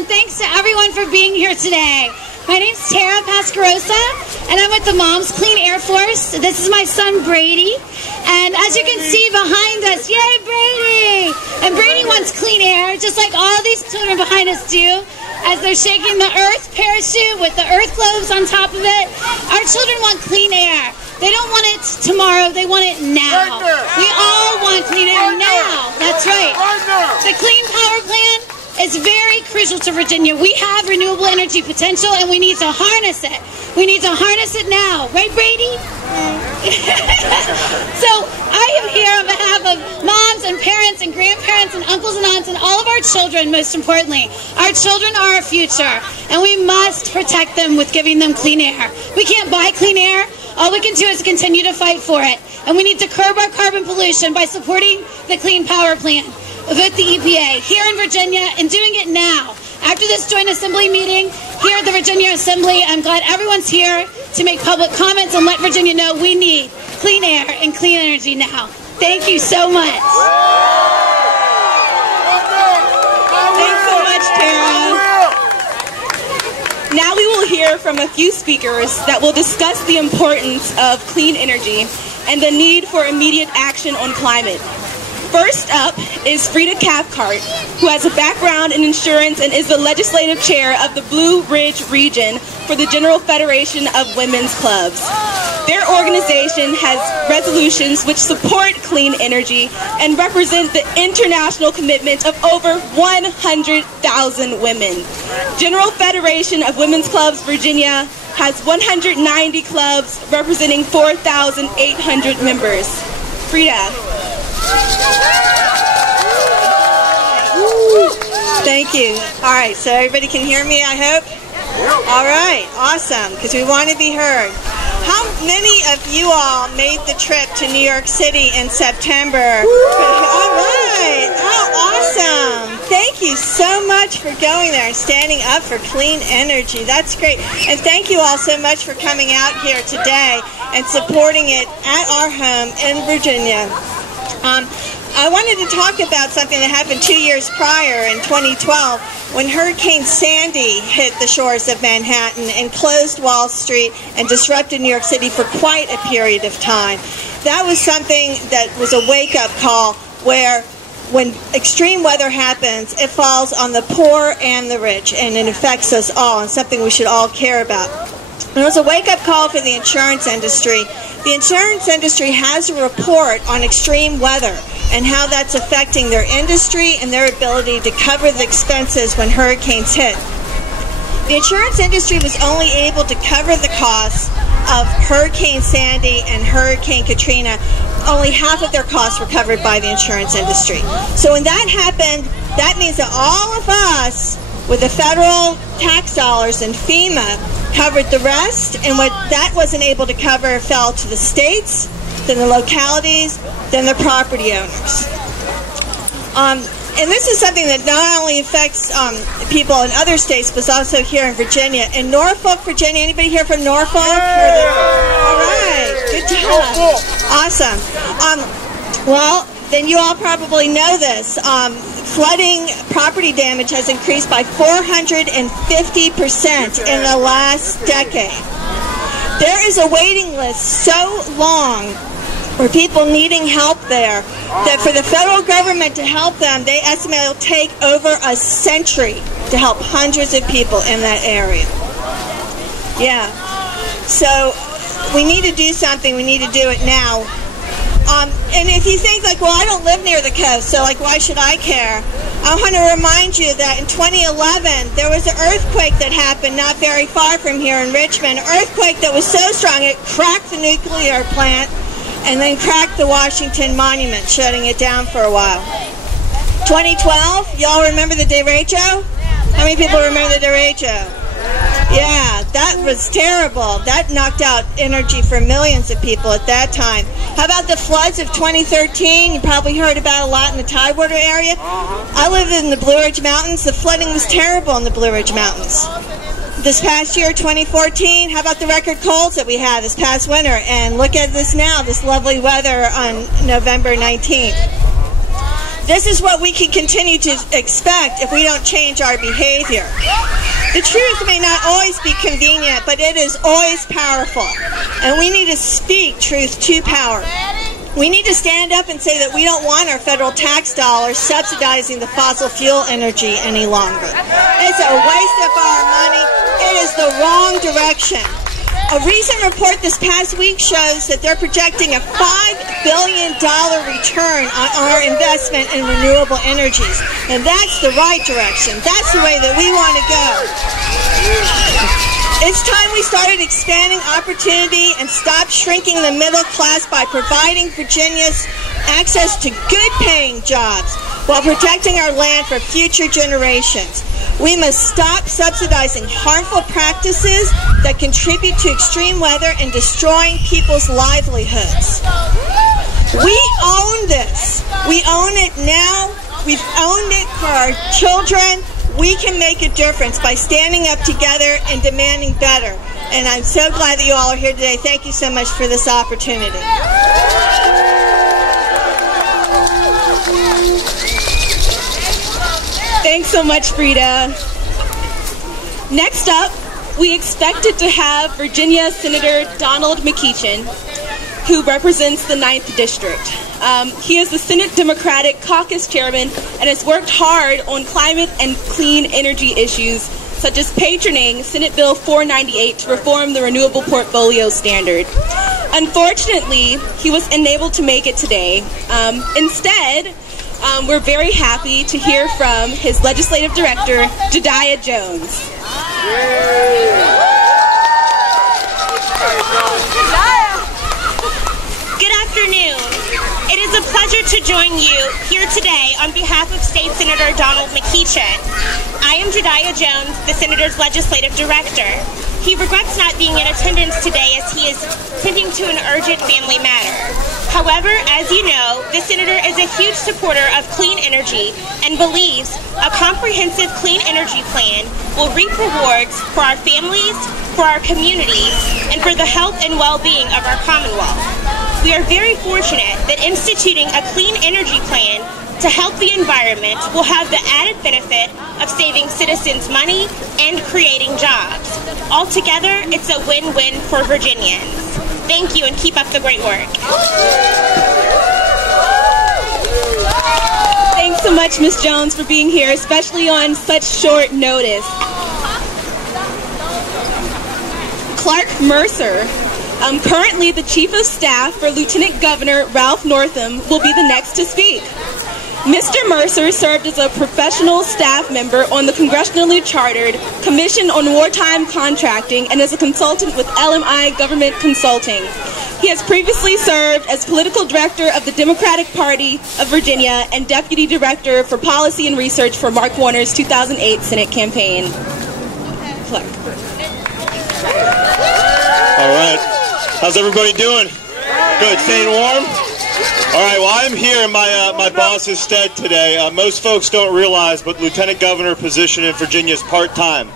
and thanks to everyone for being here today. My name's Tara Pascarosa, and I'm with the Moms Clean Air Force. This is my son, Brady. And as you can see behind us, yay, Brady! And Brady wants clean air, just like all these children behind us do, as they're shaking the Earth parachute with the Earth globes on top of it. Our children want clean air. They don't want it tomorrow, they want it now. We all want clean air now. That's right. The Clean Power Plan is very crucial to Virginia. We have renewable energy potential and we need to harness it. We need to harness it now. Right, Brady? So I am here on behalf of moms and parents and grandparents and uncles and aunts and all of our children, most importantly. Our children are our future and we must protect them with giving them clean air. We can't buy clean air. All we can do is continue to fight for it. And we need to curb our carbon pollution by supporting the Clean Power Plan with the EPA here in Virginia and doing it now. After this joint assembly meeting here at the Virginia Assembly, I'm glad everyone's here to make public comments and let Virginia know we need clean air and clean energy now. Thank you so much. Thanks so much, Tara. Now we will hear from a few speakers that will discuss the importance of clean energy and the need for immediate action on climate. First up is Frida Cathcart, who has a background in insurance and is the legislative chair of the Blue Ridge region for the General Federation of Women's Clubs. Their organization has resolutions which support clean energy and represent the international commitment of over 100,000 women. General Federation of Women's Clubs Virginia has 190 clubs representing 4,800 members. Frida. Thank you. All right, so everybody can hear me, I hope? All right, awesome, because we want to be heard. How many of you all made the trip to New York City in September? All right, oh, awesome. Thank you so much for going there and standing up for clean energy. That's great. And thank you all so much for coming out here today and supporting it at our home in Virginia. I wanted to talk about something that happened 2 years prior in 2012 when Hurricane Sandy hit the shores of Manhattan and closed Wall Street and disrupted New York City for quite a period of time. That was something that was a wake-up call where when extreme weather happens, it falls on the poor and the rich, and it affects us all, and something we should all care about. It was a wake-up call for the insurance industry. The insurance industry has a report on extreme weather and how that's affecting their industry and their ability to cover the expenses when hurricanes hit. The insurance industry was only able to cover the costs of Hurricane Sandy and Hurricane Katrina. Only half of their costs were covered by the insurance industry. So when that happened, that means that all of us with the federal tax dollars and FEMA covered the rest, and what that wasn't able to cover fell to the states, then the localities, then the property owners. And this is something that not only affects people in other states, but also here in Virginia. In Norfolk, Virginia, anybody here from Norfolk? All right, good job. Awesome. Well, then you all probably know this. Flooding property damage has increased by 450% in the last decade. There is a waiting list so long for people needing help there that for the federal government to help them, they estimate it'll take over a century to help hundreds of people in that area. Yeah. So we need to do something. We need to do it now. And if you think, like, well, I don't live near the coast, so, like, why should I care? I want to remind you that in 2011, there was an earthquake that happened not very far from here in Richmond, an earthquake that was so strong it cracked the nuclear plant and then cracked the Washington Monument, shutting it down for a while. 2012, y'all remember the derecho? How many people remember the derecho? Yeah, that was terrible. That knocked out energy for millions of people at that time. How about the floods of 2013? You probably heard about a lot in the Tidewater area. I live in the Blue Ridge Mountains. The flooding was terrible in the Blue Ridge Mountains. This past year, 2014, how about the record colds that we had this past winter? And look at this now, this lovely weather on November 19th. This is what we can continue to expect if we don't change our behavior. The truth may not always be convenient, but it is always powerful. And we need to speak truth to power. We need to stand up and say that we don't want our federal tax dollars subsidizing the fossil fuel energy any longer. It's a waste of our money. It is the wrong direction. A recent report this past week shows that they're projecting a $5 billion return on our investment in renewable energies. And that's the right direction. That's the way that we want to go. It's time we started expanding opportunity and stopped shrinking the middle class by providing Virginians access to good-paying jobs while protecting our land for future generations. We must stop subsidizing harmful practices that contribute to extreme weather and destroying people's livelihoods. We own this. We own it now. We've owned it for our children. We can make a difference by standing up together and demanding better. And I'm so glad that you all are here today. Thank you so much for this opportunity. Thanks so much, Frida. Next up, we expected to have Virginia Senator Donald McEachin, who represents the 9th District. He is the Senate Democratic Caucus Chairman and has worked hard on climate and clean energy issues, such as patroning Senate Bill 498 to reform the Renewable Portfolio Standard. Unfortunately, he was unable to make it today. Instead, we're very happy to hear from his legislative director, Jediah Jones. Good afternoon. It is a pleasure to join you here today on behalf of State Senator Donald McEachin. I am Jediah Jones, the Senator's legislative director. He regrets not being in attendance today as he is tending to an urgent family matter. However, as you know, the Senator is a huge supporter of clean energy and believes a comprehensive clean energy plan will reap rewards for our families, for our communities, and for the health and well-being of our Commonwealth. We are very fortunate that instituting a clean energy plan to help the environment will have the added benefit of saving citizens money and creating jobs. Altogether, it's a win-win for Virginians. Thank you and keep up the great work. Thanks so much, Ms. Jones, for being here, especially on such short notice. Clark Mercer, currently the Chief of Staff for Lieutenant Governor Ralph Northam, will be the next to speak. Mr. Mercer served as a professional staff member on the congressionally chartered Commission on Wartime Contracting and as a consultant with LMI Government Consulting. He has previously served as political director of the Democratic Party of Virginia and deputy director for policy and research for Mark Warner's 2008 Senate campaign. Clark. All right. How's everybody doing? Good. Staying warm? All right, well, I'm here in my boss's stead today. Most folks don't realize, but Lieutenant Governor position in Virginia is part-time.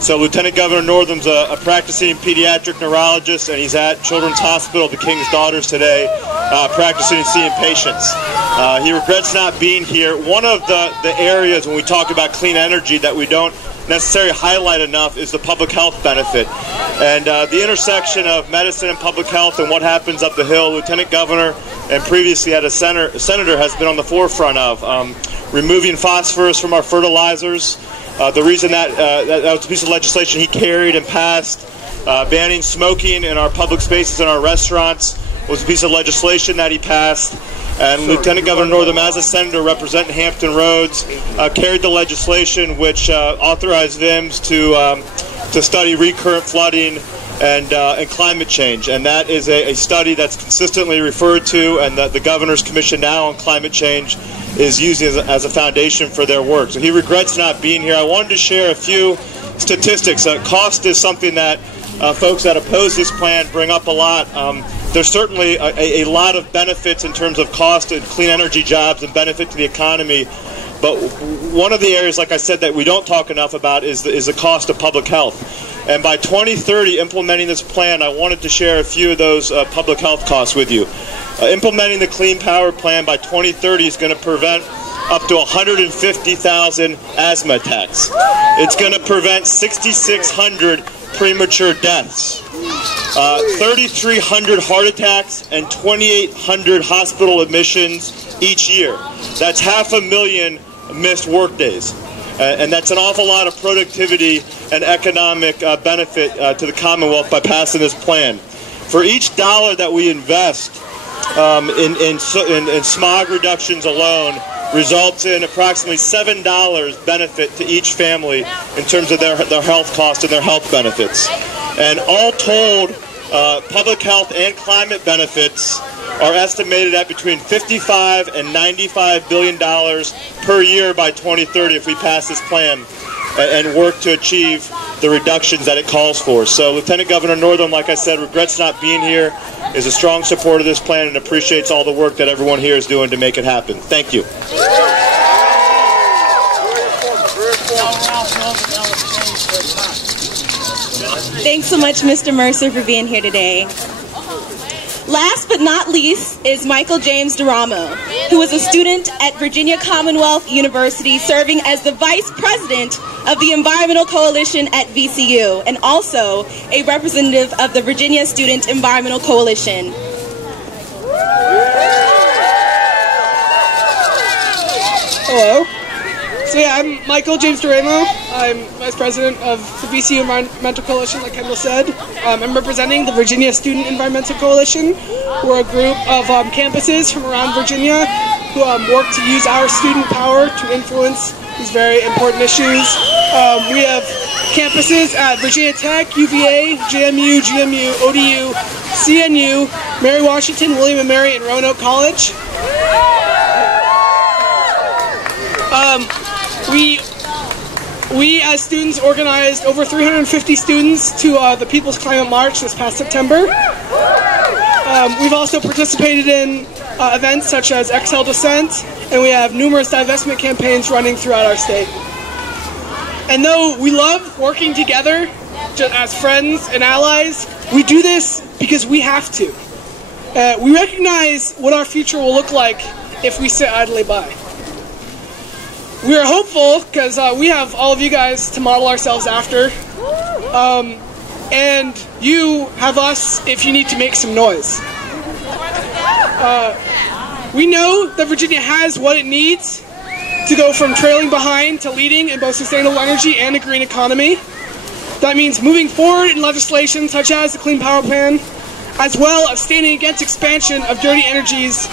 So Lieutenant Governor Northam's a practicing pediatric neurologist, and he's at Children's Hospital, the King's Daughters today, practicing and seeing patients. He regrets not being here. One of the areas when we talk about clean energy that we don't necessarily highlight enough is the public health benefit. And the intersection of medicine and public health and what happens up the hill, Lieutenant Governor and previously had a senator has been on the forefront of removing phosphorus from our fertilizers. The reason that was a piece of legislation he carried and passed, banning smoking in our public spaces and our restaurants was a piece of legislation that he passed. And Lieutenant Governor Northam, as a senator representing Hampton Roads, carried the legislation which authorized them to study recurrent flooding and climate change. And that is a study that's consistently referred to, and that the Governor's Commission now on climate change is using as a foundation for their work. So he regrets not being here. I wanted to share a few statistics. Cost is something that folks that oppose this plan bring up a lot. There's certainly a lot of benefits in terms of cost and clean energy jobs and benefit to the economy. But one of the areas, like I said, that we don't talk enough about is the cost of public health. And by 2030, implementing this plan, I wanted to share a few of those public health costs with you. Implementing the Clean Power Plan by 2030 is going to prevent up to 150,000 asthma attacks. It's going to prevent 6,600 premature deaths, 3,300 heart attacks, and 2,800 hospital admissions each year. That's 500,000 missed work days. And that's an awful lot of productivity and economic benefit to the Commonwealth by passing this plan. For each dollar that we invest in smog reductions alone results in approximately $7 benefit to each family in terms of their health costs and their health benefits. And all told, public health and climate benefits are estimated at between $55 and $95 billion per year by 2030 if we pass this plan and work to achieve the reductions that it calls for. So Lieutenant Governor Northam, like I said, regrets not being here, is a strong supporter of this plan, and appreciates all the work that everyone here is doing to make it happen. Thank you. Thanks so much, Mr. Mercer, for being here today. Last but not least is Michael James DeRamo, who is a student at Virginia Commonwealth University, serving as the Vice President of the Environmental Coalition at VCU, and also a representative of the Virginia Student Environmental Coalition. Hello. So yeah, I'm Michael James DeRamo. I'm Vice President of the VCU Environmental Coalition, like Kendall said. I'm representing the Virginia Student Environmental Coalition. We're a group of campuses from around Virginia who work to use our student power to influence these very important issues. We have campuses at Virginia Tech, UVA, JMU, GMU, ODU, CNU, Mary Washington, William & Mary, and Roanoke College. We as students organized over 350 students to the People's Climate March this past September. We've also participated in events such as Exhale Dissent, and we have numerous divestment campaigns running throughout our state. And though we love working together just as friends and allies, we do this because we have to. We recognize what our future will look like if we sit idly by. We are hopeful because we have all of you guys to model ourselves after, and you have us if you need to make some noise. We know that Virginia has what it needs to go from trailing behind to leading in both sustainable energy and a green economy. That means moving forward in legislation such as the Clean Power Plan, as well as standing against expansion of dirty energies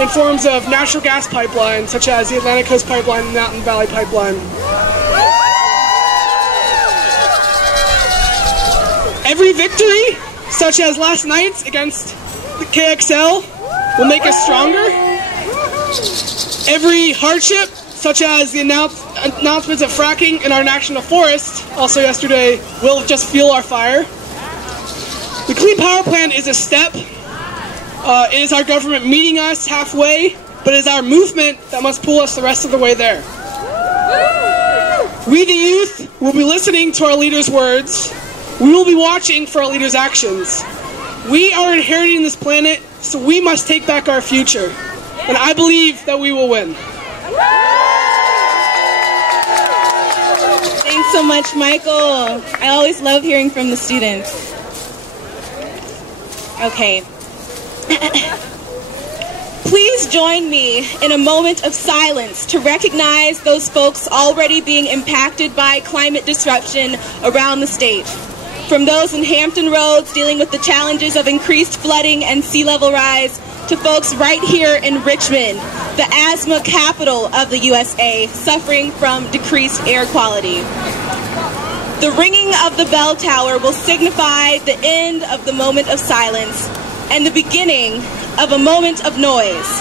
in forms of natural gas pipelines, such as the Atlantic Coast Pipeline and the Mountain Valley Pipeline. Every victory, such as last night's against the KXL, will make us stronger. Every hardship, such as the announcements of fracking in our national forest, also yesterday, will just fuel our fire. The Clean Power Plan is a step. It is our government meeting us halfway, but it is our movement that must pull us the rest of the way there. We, the youth, will be listening to our leaders' words. We will be watching for our leaders' actions. We are inheriting this planet, so we must take back our future. And I believe that we will win. Thanks so much, Michael. I always love hearing from the students. Okay. Please join me in a moment of silence to recognize those folks already being impacted by climate disruption around the state. From those in Hampton Roads dealing with the challenges of increased flooding and sea level rise, to folks right here in Richmond, the asthma capital of the USA, suffering from decreased air quality. The ringing of the bell tower will signify the end of the moment of silence and the beginning of a moment of noise.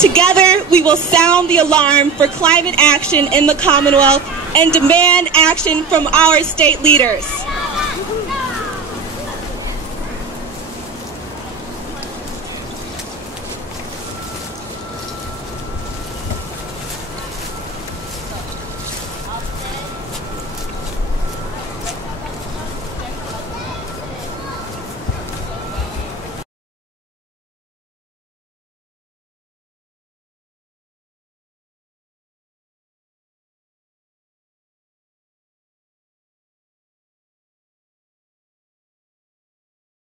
Together, we will sound the alarm for climate action in the Commonwealth and demand action from our state leaders.